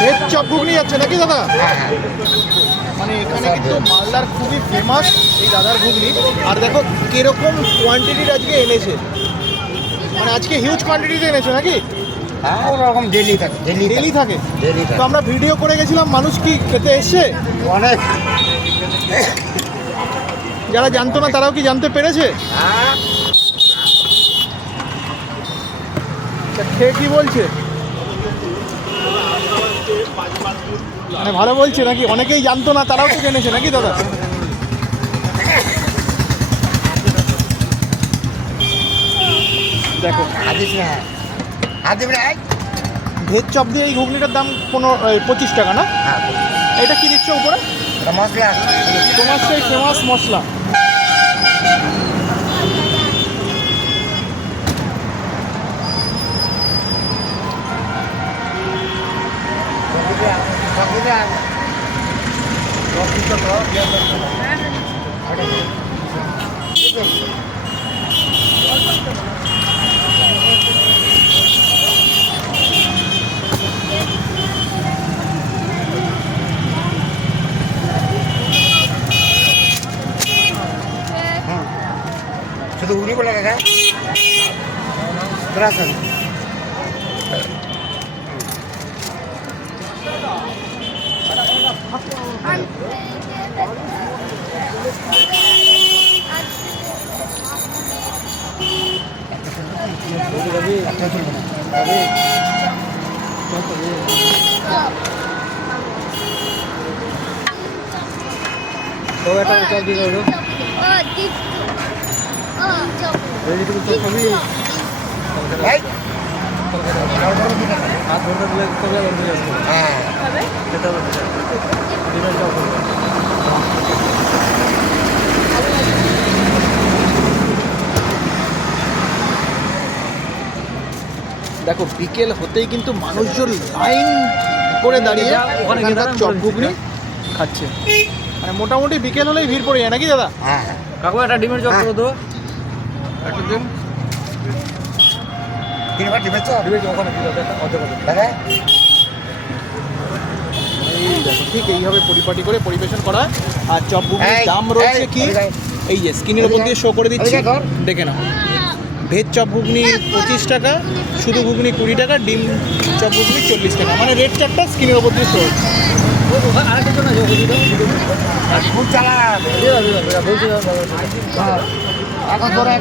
Veg chop ঘুগনি যাচ্ছে নাকি দাদা? মানে এখানে কিন্তু মালদার খুবই ফেমাস এই দাদার ঘুগনি। আর দেখো কীরকম কোয়ান্টিটির আজকে এনেছে। মানে আজকে হিউজ কোয়ান্টিটিতে এনেছে নাকি? হ্যাঁ ওরকম ডেলি থাকে ডেলি ডেলি থাকে। ডেলি তো আমরা ভিডিও করে গেছিলাম মানুষ কি খেতে এসছে? অনেক। যারা জানতো না তারাও কি জানতে পেরেছে? হ্যাঁ। খেয়ে কি বলছে? মানে ভালো বলছে নাকি? অনেকেই জানতো না তারাও তো জেনেছে নাকি দাদা? দেখো। ভেজ চপ দিয়ে এই ঘুগনিটার দাম পনেরো পঁচিশ টাকা না? হ্যাঁ এটা কি দিচ্ছে উপরে? মশলা। তোমার সেই ফেমাস মশলা। दुगनी पडेल का काय তো এটা উঠাই দিল বলে হ্যাঁ দেখো বিকেল হতেই কিন্তু মানুষজন লাইন করে দাঁড়িয়ে ওখানকার চপ ঘুগনি খাচ্ছে। মানে মোটামুটি বিকেল হলেই ভিড় পড়ে যায় নাকি দাদা? হ্যাঁ কাকু একটা ডিমের চপ করে দেবো তিনবার ওখানে ঠিক এইভাবে পরিপাটি করে পরিবেশন করা। হয়। আর চপ ঘুগনির দাম রয়েছে কি? এই যে। স্ক্রিনের উপর দিয়ে শো করে দিচ্ছি। দেখে নাও। ভেজ চপ ঘুগনি পঁচিশ টাকা শুধু ঘুগনি কুড়ি টাকা ডিম চপ ঘুগনি চল্লিশ টাকা। মানে রেড চারটা স্ক্রিনের উপর দিয়ে শো বলছি এখন ধরে